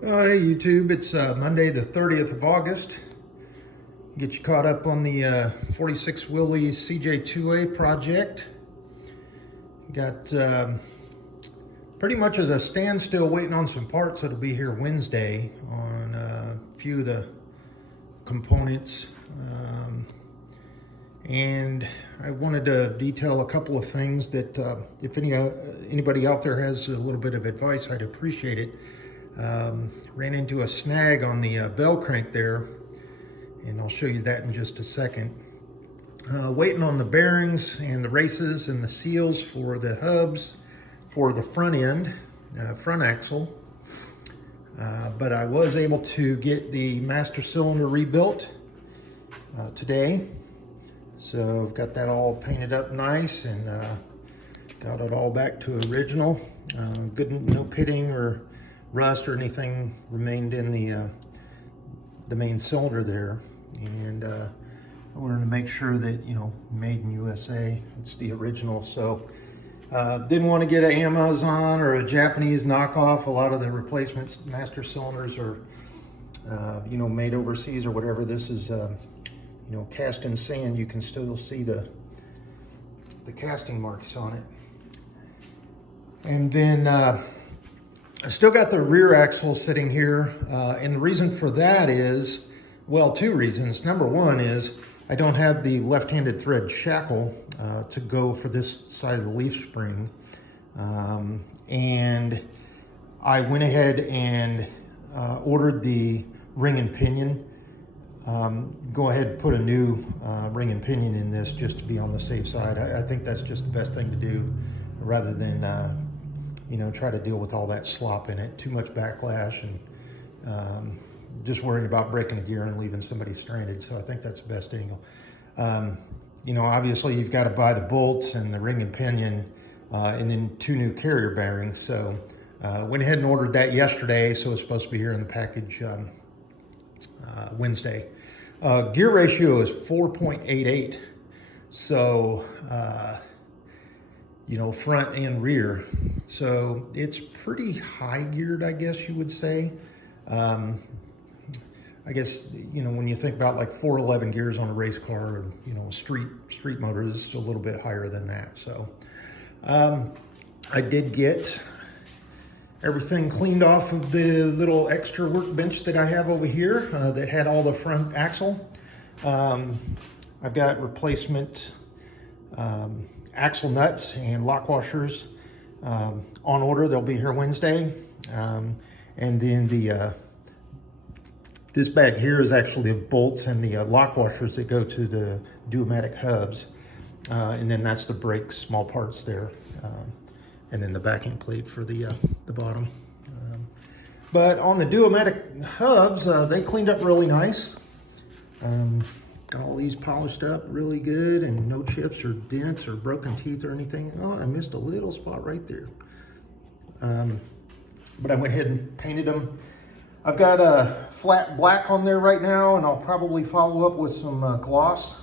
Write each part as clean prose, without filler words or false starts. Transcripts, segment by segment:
Hey YouTube, it's Monday the 30th of August. Get you caught up on the 46 Willys CJ2A project. Got pretty much as a standstill waiting on some parts that'll be here Wednesday on a few of the components. And I wanted to detail a couple of things that if anybody out there has a little bit of advice, I'd appreciate it. Ran into a snag on the bell crank there, and I'll show you that in just a second. Waiting on the bearings and the races and the seals for the hubs for the front end, front axle. But I was able to get the master cylinder rebuilt today. So I've got that all painted up nice and got it all back to original. Good, no pitting or rust or anything remained in the main cylinder there. And I wanted to make sure that, you know, made in USA, it's the original. So didn't want to get an Amazon or a Japanese knockoff. A lot of the replacement master cylinders are you know, made overseas or whatever. This is you know, cast in sand. You can still see the casting marks on it. And then I still got the rear axle sitting here, and the reason for that is, well, two reasons. Number one is I don't have the left-handed thread shackle to go for this side of the leaf spring, and I went ahead and ordered the ring and pinion. Go ahead and put a new ring and pinion in this just to be on the safe side. I think that's just the best thing to do, rather than you know, try to deal with all that slop in it, too much backlash, and just worrying about breaking a gear and leaving somebody stranded. So I think that's the best angle. You know, obviously you've got to buy the bolts and the ring and pinion, and then 2 new carrier bearings. So went ahead and ordered that yesterday, so it's supposed to be here in the package Wednesday. Gear ratio is 4.88. So, you know, front and rear. So it's pretty high geared, I guess you would say. I guess, you know, when you think about like 411 gears on a race car, or, you know, a street motor, is a little bit higher than that. So I did get everything cleaned off of the little extra workbench that I have over here that had all the front axle. I've got replacement axle nuts and lock washers on order. They'll be here Wednesday. And then the this bag here is actually the bolts and the lock washers that go to the Duomatic hubs. And then that's the brake small parts there. And then the backing plate for the bottom. But on the Duomatic hubs, they cleaned up really nice. Got all these polished up really good, and no chips or dents or broken teeth or anything. Oh, I missed a little spot right there. But I went ahead and painted them. I've got a flat black on there right now, and I'll probably follow up with some gloss.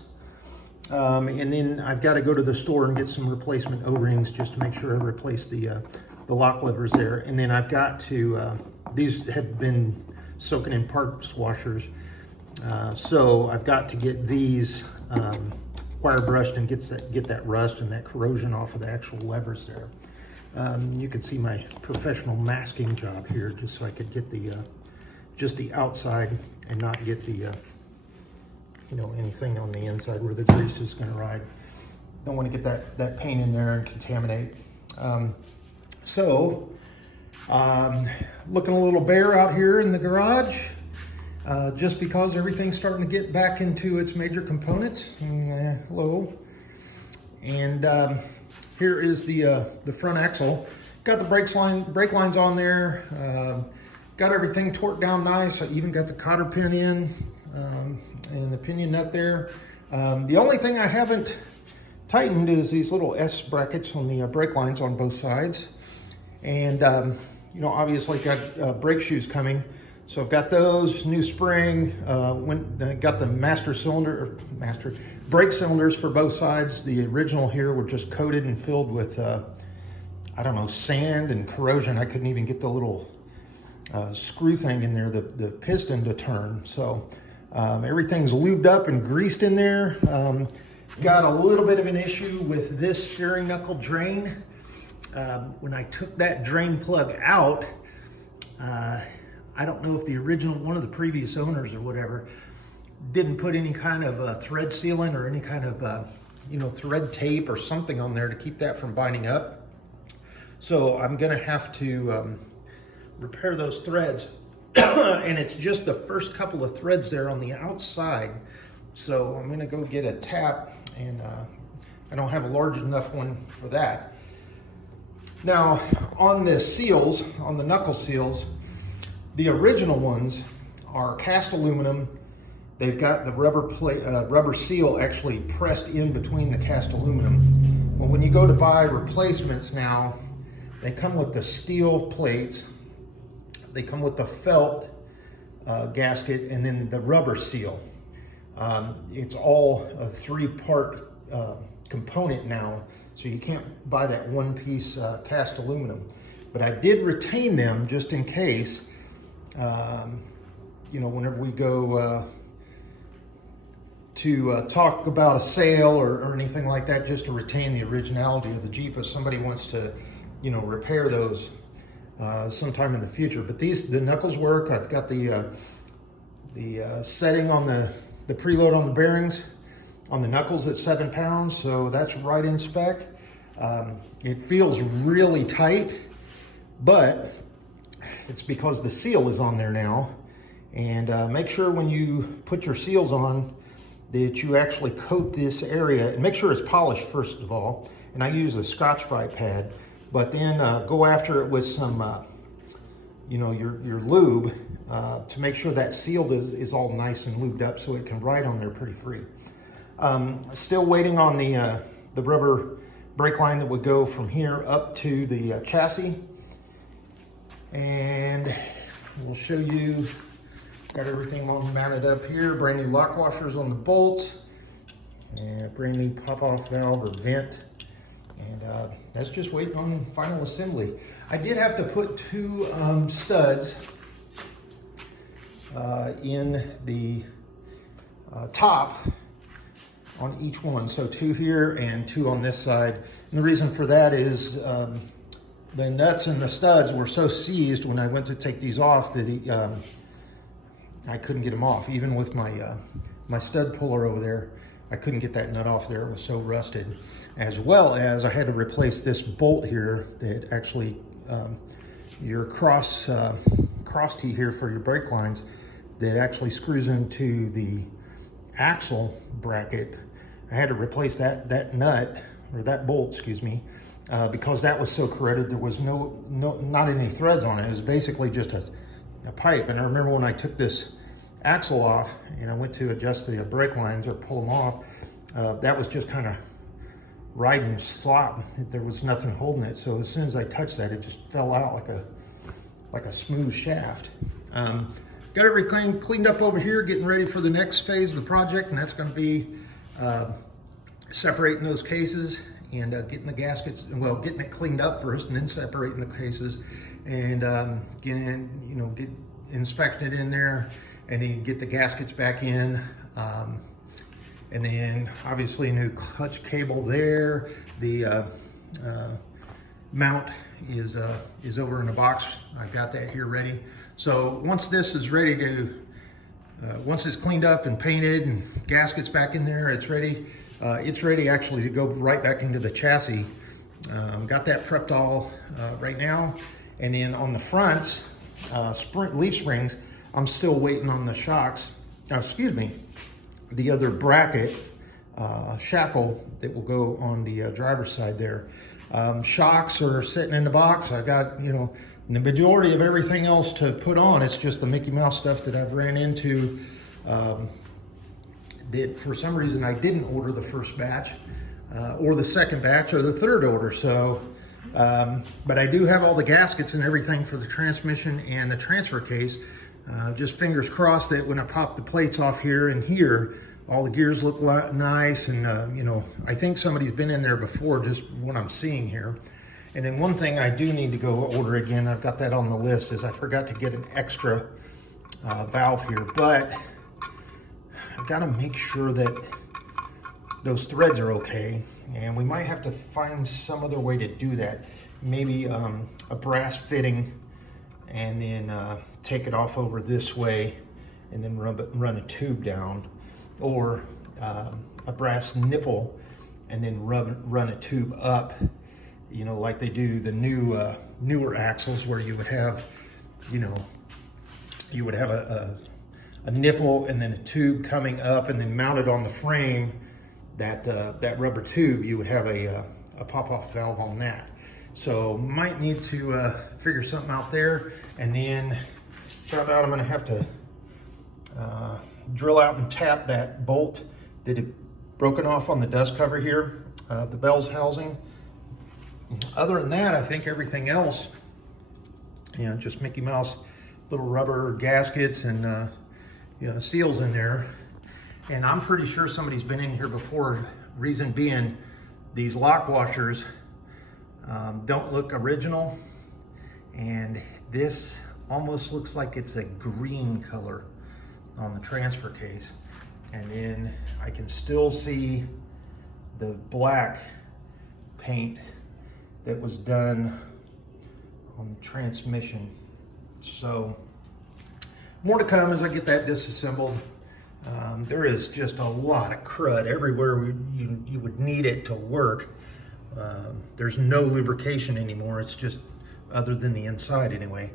And then I've got to go to the store and get some replacement O-rings just to make sure I replace the lock levers there. And then I've got to, these have been soaking in parts washers. So I've got to get these wire brushed and get that rust and that corrosion off of the actual levers there. You can see my professional masking job here, just so I could get the just the outside and not get the you know, anything on the inside where the grease is going to ride. Don't want to get that paint in there and contaminate. Looking a little bare out here in the garage. Just because everything's starting to get back into its major components. Hello. And here is the front axle. Got the brake lines on there. Got everything torqued down nice. I even got the cotter pin in and the pinion nut there. The only thing I haven't tightened is these little S brackets on the brake lines on both sides. And you know, obviously got brake shoes coming. So I've got those, new spring, got the master brake cylinders for both sides. The original here were just coated and filled with, I don't know, sand and corrosion. I couldn't even get the little screw thing in there, the piston to turn. So everything's lubed up and greased in there. Got a little bit of an issue with this steering knuckle drain. When I took that drain plug out, I don't know if the original, one of the previous owners or whatever, didn't put any kind of thread sealant or any kind of thread tape or something on there to keep that from binding up. So I'm gonna have to repair those threads. And it's just the first couple of threads there on the outside. So I'm gonna go get a tap, and I don't have a large enough one for that. Now, on the seals, on the knuckle seals, the original ones are cast aluminum. They've got the rubber seal actually pressed in between the cast aluminum. Well, when you go to buy replacements now, they come with the steel plates, they come with the felt gasket, and then the rubber seal. It's all a three-part component now, so you can't buy that one-piece cast aluminum. But I did retain them just in case, whenever we go to talk about a sale or anything like that, just to retain the originality of the Jeep if somebody wants to, repair those sometime in the future. But the knuckles work. I've got the setting on the preload on the bearings on the knuckles at 7 pounds, so that's right in spec. It feels really tight, but it's because the seal is on there now. And make sure when you put your seals on that you actually coat this area, and make sure it's polished first of all. And I use a Scotch-Brite pad, but then go after it with some, your lube to make sure that seal is all nice and lubed up so it can ride on there pretty free. Still waiting on the rubber brake line that would go from here up to the chassis. And we'll show you, got everything all mounted up here, brand new lock washers on the bolts, and brand new pop-off valve or vent. And that's just waiting on final assembly. I did have to put 2 studs in the top on each one. So 2 here and 2 on this side. And the reason for that is the nuts and the studs were so seized when I went to take these off that I couldn't get them off. Even with my stud puller over there, I couldn't get that nut off there. It was so rusted. As well as I had to replace this bolt here that actually, your cross T here for your brake lines, that actually screws into the axle bracket. I had to replace that nut, or that bolt, excuse me, because that was so corroded. There was not any threads on it. It was basically just a pipe. And I remember when I took this axle off and I went to adjust the brake lines or pull them off, that was just kind of riding slop. There was nothing holding it. So as soon as I touched that, it just fell out like a smooth shaft. Got everything cleaned up over here, getting ready for the next phase of the project, and that's going to be separating those cases and getting the gaskets, well, getting it cleaned up first and then separating the cases, and get inspecting it in there, and then get the gaskets back in. And then obviously a new clutch cable there. The mount is over in a box. I've got that here ready. So once this is ready to, once it's cleaned up and painted and gaskets back in there, it's ready. It's ready actually to go right back into the chassis. Got that prepped all right now. And then on the front, leaf springs, I'm still waiting on the shocks. The other bracket shackle that will go on the driver's side there. Shocks are sitting in the box. I got, the majority of everything else to put on. It's just the Mickey Mouse stuff that I've ran into that for some reason I didn't order the first batch or the second batch or the third order. So, but I do have all the gaskets and everything for the transmission and the transfer case. Just fingers crossed that when I pop the plates off here and here, all the gears look nice. And, I think somebody's been in there before, just what I'm seeing here. And then one thing I do need to go order again, I've got that on the list, is I forgot to get an extra valve here, but I've got to make sure that those threads are okay, and we might have to find some other way to do that. Maybe a brass fitting, and then take it off over this way, and then run a tube down, or a brass nipple, and then run a tube up, you know, like they do the newer axles, where you would have, you know, you would have a nipple and then a tube coming up, and then mounted on the frame, that rubber tube, you would have a pop-off valve on that. So might need to figure something out there. And then found out I'm gonna have to drill out and tap that bolt that had broken off on the dust cover here, the bells housing. Other than that, I think everything else, you know, just Mickey Mouse little rubber gaskets and you know, seals in there. And I'm pretty sure somebody's been in here before. Reason being, these lock washers don't look original, and this almost looks like it's a green color on the transfer case. And then I can still see the black paint that was done on the transmission. So more to come as I get that disassembled. There is just a lot of crud everywhere you would need it to work. There's no lubrication anymore. It's just, other than the inside anyway,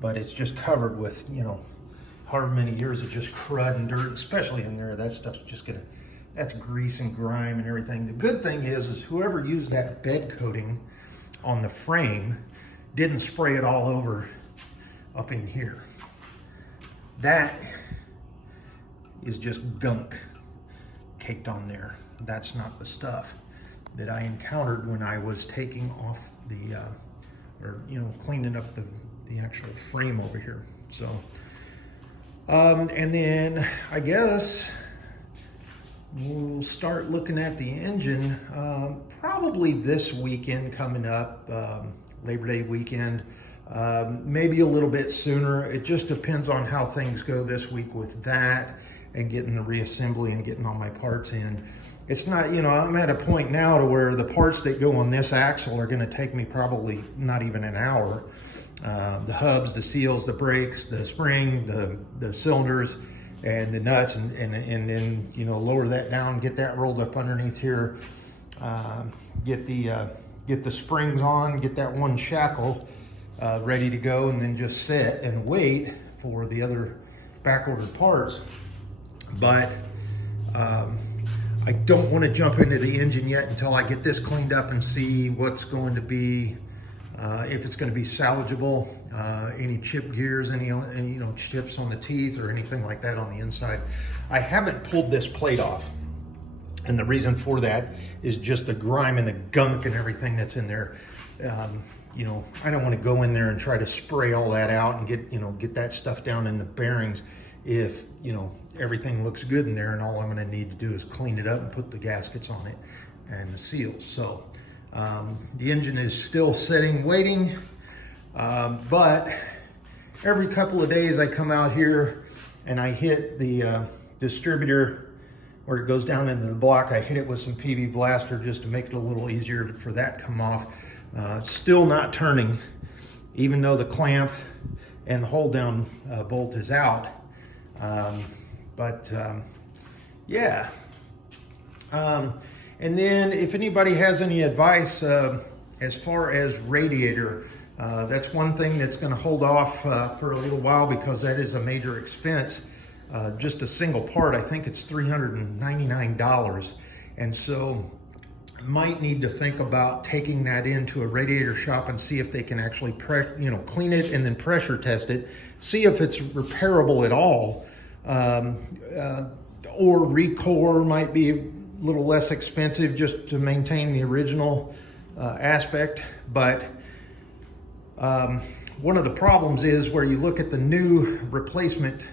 but it's just covered with, you know, however many years of just crud and dirt, especially in there. That stuff's just gonna, that's grease and grime and everything. The good thing is whoever used that bed coating on the frame didn't spray it all over up in here. That is just gunk caked on there. That's not the stuff that I encountered when I was taking off the, or, you know, cleaning up the actual frame over here. So, and then I guess we'll start looking at the engine probably this weekend coming up, Labor Day weekend. Maybe a little bit sooner. It just depends on how things go this week with that, and getting the reassembly and getting all my parts in. It's not, you know, I'm at a point now to where the parts that go on this axle are gonna take me probably not even an hour. The hubs, the seals, the brakes, the spring, the cylinders, and the nuts, and then, you know, lower that down, get that rolled up underneath here, get the springs on, get that one shackle ready to go, and then just sit and wait for the other back ordered parts. But I don't want to jump into the engine yet until I get this cleaned up and see what's going to be, if it's going to be salvageable, any chip gears, any you know, chips on the teeth or anything like that on the inside. I haven't pulled this plate off, and the reason for that is just the grime and the gunk and everything that's in there. You know, I don't want to go in there and try to spray all that out and get that stuff down in the bearings if, you know, everything looks good in there, and all I'm going to need to do is clean it up and put the gaskets on it and the seals. So the engine is still sitting, waiting, but every couple of days I come out here and I hit the distributor where it goes down into the block. I hit it with some PV Blaster just to make it a little easier for that to come off. Still not turning, even though the clamp and the hold down bolt is out. Yeah. And then if anybody has any advice as far as radiator, that's one thing that's going to hold off for a little while, because that is a major expense. Just a single part, I think it's $399. And so might need to think about taking that into a radiator shop and see if they can actually clean it and then pressure test it, see if it's repairable at all. Or recore might be a little less expensive just to maintain the original aspect. But one of the problems is where you look at the new replacement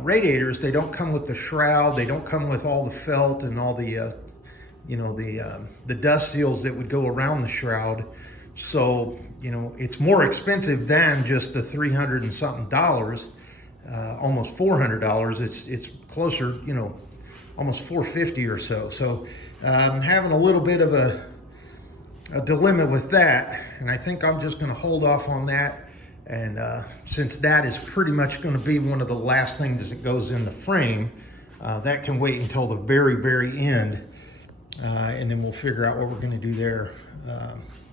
radiators, they don't come with the shroud, they don't come with all the felt and all the the dust seals that would go around the shroud. So, you know, it's more expensive than just the 300 and something dollars, almost $400. It's closer, you know, almost 450 or so. So I'm having a little bit of a dilemma with that, and I think I'm just going to hold off on that. And since that is pretty much going to be one of the last things that goes in the frame, that can wait until the very, very end, and then we'll figure out what we're going to do there.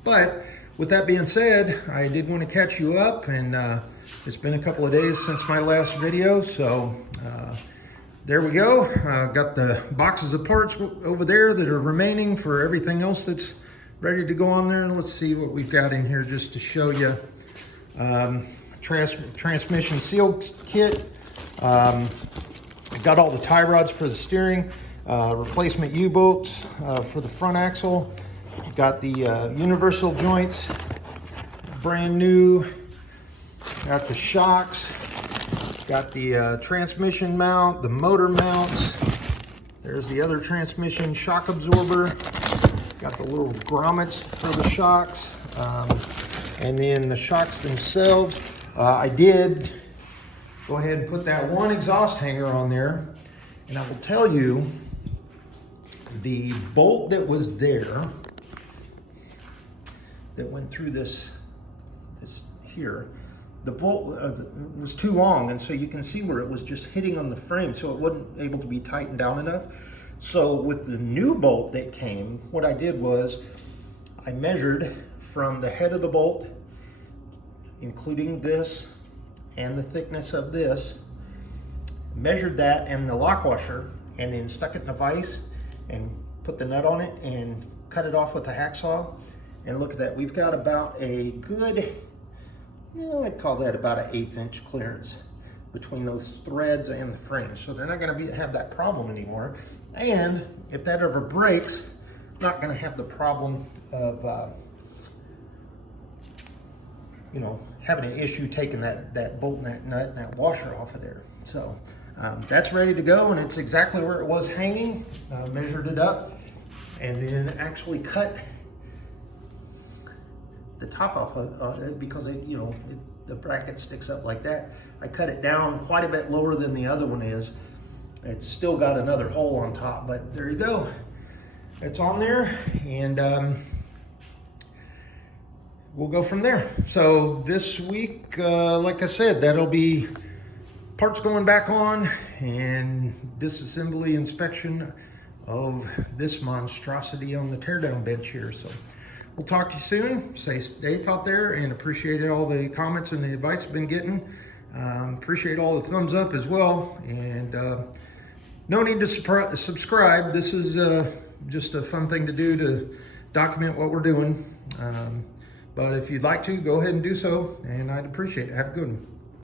But with that being said, I did want to catch you up, and it's been a couple of days since my last video, so there we go. Got the boxes of parts over there that are remaining for everything else that's ready to go on there. Let's see what we've got in here just to show you. Transmission seal kit. Got all the tie rods for the steering. Replacement U-bolts for the front axle. Got the universal joints, brand new. Got the shocks. Got the transmission mount, the motor mounts. There's the other transmission shock absorber. Got the little grommets for the shocks. And then the shocks themselves. I did go ahead and put that one exhaust hanger on there. And I will tell you, the bolt that was there, that went through this here, the bolt was too long, and so you can see where it was just hitting on the frame, so it wasn't able to be tightened down enough. So with the new bolt that came, what I did was I measured from the head of the bolt, including this and the thickness of this, measured that and the lock washer, and then stuck it in a vise and put the nut on it and cut it off with a hacksaw. And look at that, we've got about a good, you know, I'd call that about an 1/8 inch clearance between those threads and the frame. So they're not gonna have that problem anymore. And if that ever breaks, not gonna have the problem of, you know, having an issue taking that bolt and that nut and that washer off of there. So that's ready to go, and it's exactly where it was hanging. Measured it up, and then actually cut the top off of it because the bracket sticks up like that. I cut it down quite a bit lower than the other one is. It's still got another hole on top, but there you go. It's on there, and we'll go from there. So this week, like I said, that'll be parts going back on and disassembly inspection of this monstrosity on the teardown bench here. So we'll talk to you soon. Stay safe out there, and appreciate all the comments and the advice I've been getting. Appreciate all the thumbs up as well. And no need to subscribe. This is just a fun thing to do to document what we're doing. But if you'd like to, go ahead and do so, and I'd appreciate it. Have a good one.